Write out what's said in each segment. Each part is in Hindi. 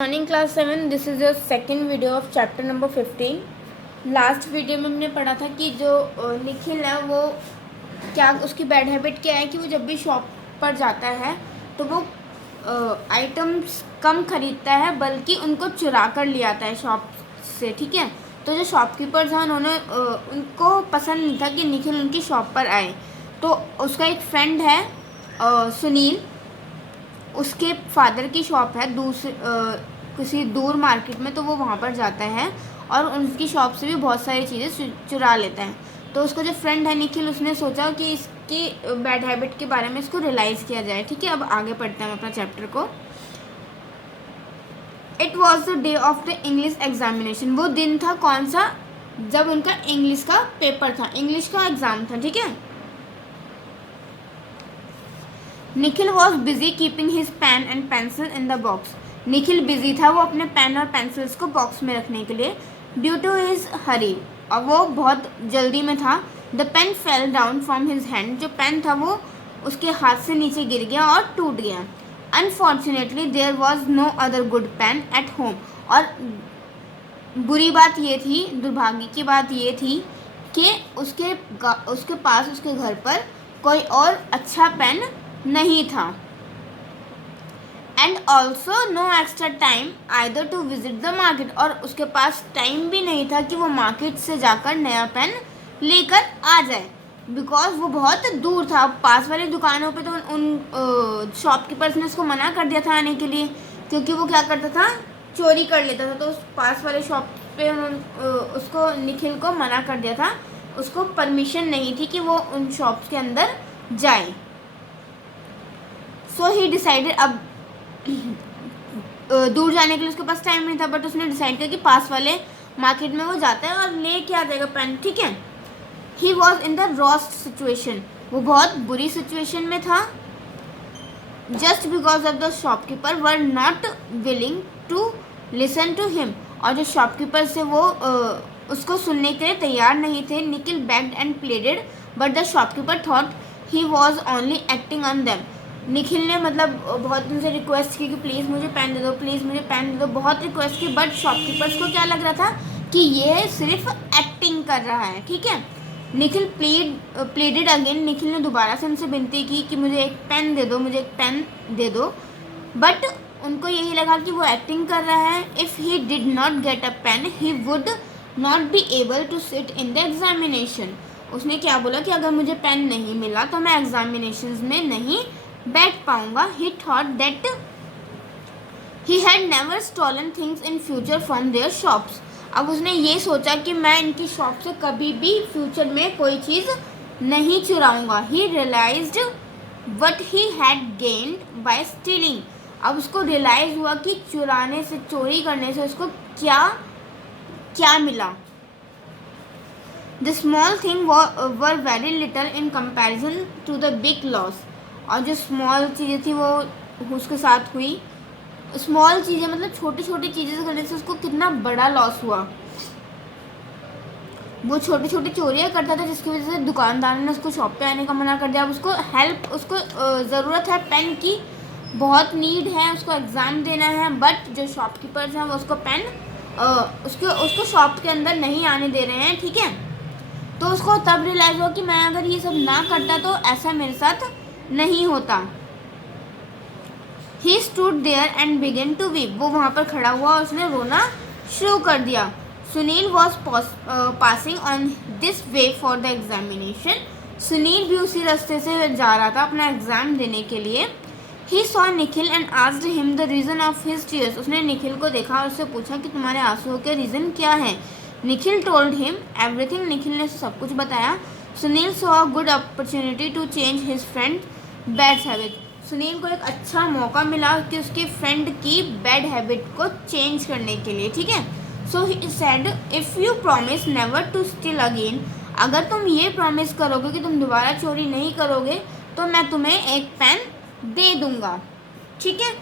Morning class 7 this is your second video of chapter number 15। Last video में हमने पढ़ा था कि जो निखिल है वो क्या उसकी बैड हैबिट क्या है कि वो जब भी शॉप पर जाता है तो वो आइटम्स कम खरीदता है बल्कि उनको चुरा कर ले आता है शॉप से। ठीक है, तो जो शॉपकीपर्स हैं उन्होंने उनको पसंद नहीं था कि निखिल उनकी शॉप पर आए। तो उसका एक फ्रेंड है सुनील, उसके फादर की शॉप है किसी दूर मार्केट में, तो वो वहाँ पर जाता है और उनकी शॉप से भी बहुत सारी चीज़ें चुरा लेता है। तो उसका जो फ्रेंड है निखिल, उसने सोचा कि इसकी बैड हैबिट के बारे में इसको रियलाइज़ किया जाए। ठीक है, अब आगे पढ़ते हैं हम अपना चैप्टर को। It was the day of the English examination. वो दिन था कौन सा? जब उनका इंग्लिश का पेपर था, इंग्लिश का एग्ज़ाम था। ठीक है, Nikhil was busy keeping his pen and pencil in the box. Nikhil busy था वो अपने पेन और पेंसिल्स को बॉक्स में रखने के लिए। ड्यू टू हिज हरी, और वो बहुत जल्दी में था। The pen fell down from his hand. जो पेन था वो उसके हाथ से नीचे गिर गया और टूट गया। Unfortunately there was no other good pen at home. और बुरी बात ये थी, दुर्भाग्य की बात ये थी कि उसके पास उसके घर पर कोई और अच्छा पेन नहीं था। And also no extra time either to visit the market. और उसके पास टाइम भी नहीं था कि वो मार्केट से जाकर नया पेन लेकर आ जाए, बिकॉज वो बहुत दूर था। पास वाली दुकानों पे तो उन शॉपकीपर्स ने उसको मना कर दिया था आने के लिए, क्योंकि वो क्या करता था, चोरी कर लेता था। तो उस पास वाले शॉप पे उसको निखिल को मना कर दिया था, उसको परमिशन नहीं थी कि वो उन शॉप्स के अंदर जाए। सो ही डिसाइडेड, अब दूर जाने के लिए उसके पास टाइम नहीं था, बट उसने डिसाइड किया कि पास वाले मार्केट में वो जाता है और ले के आ जाएगा पेन। ठीक है, he was in the worst situation. वो बहुत बुरी सिचुएशन में था। Just because of the shopkeeper were not willing to listen to him. और जो शॉपकीपर से वो उसको सुनने के लिए तैयार नहीं थे। Nikhil bagged and प्लेडेड but the shopkeeper thought he was only acting on them. Nikhil ने मतलब बहुत उनसे रिक्वेस्ट की कि प्लीज़ मुझे पेन दे दो, प्लीज़ मुझे पेन दे दो, बहुत रिक्वेस्ट की। बट शॉपकीपर्स को क्या लग रहा था कि ये सिर्फ एक्टिंग कर रहा है। ठीक है, निखिल प्लीडेड अगेन। निखिल ने दोबारा से उनसे विनती की कि मुझे एक पेन दे दो, मुझे एक पेन दे दो। बट उनको यही लगा कि वो एक्टिंग कर रहा है। If he did not get a pen he would not be able to sit in the examination. उसने क्या बोला कि अगर मुझे पेन नहीं मिला तो मैं एग्जामिनेशन में नहीं बैठ पाऊंगा। He thought that he had never stolen things in future from their shops. अब उसने ये सोचा कि मैं इनकी शॉप से कभी भी फ्यूचर में कोई चीज़ नहीं चुराऊंगा। He realized what he had gained by stealing. अब उसको रियलाइज हुआ कि चुराने से, चोरी करने से उसको क्या क्या मिला। The small thing were very little in comparison to the big loss. और जो स्मॉल चीज़ें थी वो उसके साथ हुई। स्मॉल चीज़ें मतलब छोटी छोटी चीज़ें करने से उसको कितना बड़ा लॉस हुआ। वो छोटी छोटी चोरियाँ करता था जिसकी वजह से दुकानदार ने उसको शॉप पे आने का मना कर दिया। अब उसको ज़रूरत है पेन की, बहुत नीड है, उसको एग्ज़ाम देना है। बट जो शॉपकीपर्स हैं वो उसको पेन उसको शॉप के अंदर नहीं आने दे रहे हैं। ठीक है, तो उसको तब रियलाइज़ हुआ कि मैं अगर ये सब ना करता तो ऐसा मेरे साथ नहीं होता। He stood there and began to weep. वो वहाँ पर खड़ा हुआ और उसने रोना शुरू कर दिया। Sunil was passing on this way for the examination. Sunil भी उसी रास्ते से जा रहा था अपना एग्ज़ाम देने के लिए। He saw Nikhil and asked him the reason of his tears. उसने निखिल को देखा और उससे पूछा कि तुम्हारे आंसुओं के रीज़न क्या है। Nikhil told him everything. Nikhil ने सब कुछ बताया। Sunil saw a good opportunity to change his friend's bad habit. Sunil को एक अच्छा मौका मिला कि उसके फ्रेंड की बैड हैबिट को चेंज करने के लिए। ठीक है, so he said if you promise never to steal again. अगर तुम ये प्रॉमिस करोगे कि तुम दोबारा चोरी नहीं करोगे तो मैं तुम्हें एक पेन दे दूंगा। ठीक है,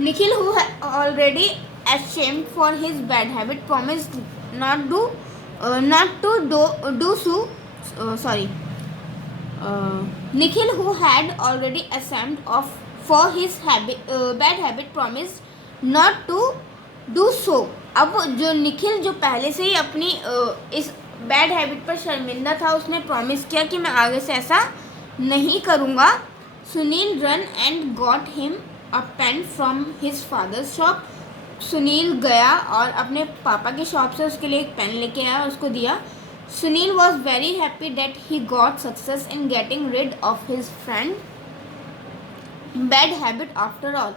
Nikhil who already ashamed for his bad habit promised not to do so sorry, Nikhil, who had already ashamed of for his bad habit, promised not to do so. अब जो निखिल जो पहले से ही अपनी इस बैड हैबिट पर शर्मिंदा था, उसने प्रॉमिस किया कि मैं आगे से ऐसा नहीं करूँगा. Sunil ran and got him a pen from his father's shop. Sunil गया और अपने पापा की शॉप से उसके लिए एक पेन लेके आया और उसको दिया. Sunil was very happy that he got success in getting rid of his friend bad habit after all.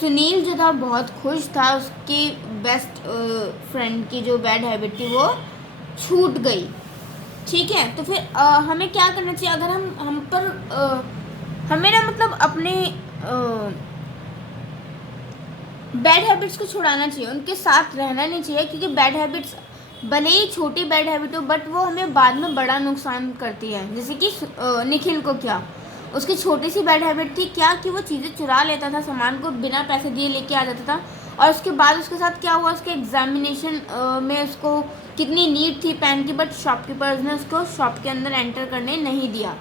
Sunil जो था बहुत खुश था, उसकी बेस्ट फ्रेंड की जो बैड हैबिट थी वो छूट गई. ठीक है, तो फिर हमें क्या करना चाहिए अगर हम पर हमें ना मतलब अपने बैड हैबिट्स को छुड़ाना चाहिए, उनके साथ रहना नहीं चाहिए, क्योंकि बैड हैबिट्स भले ही छोटी बैड हैबिट हो बट वो हमें बाद में बड़ा नुकसान करती है. जैसे कि निखिल को क्या, उसकी छोटी सी बैड हैबिट थी क्या कि वो चीज़ें चुरा लेता था, सामान को बिना पैसे दिए लेके आ जाता था, और उसके बाद उसके साथ क्या हुआ, उसके एग्जामिनेशन में उसको कितनी नीड थी पेन की, बट शॉपकीपर्स ने उसको शॉप के अंदर एंटर करने नहीं दिया.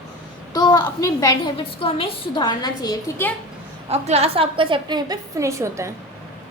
तो अपनी बैड हैबिट्स को हमें सुधारना चाहिए. ठीक है, और क्लास आपका चैप्टर यहाँ पे फिनिश होता है.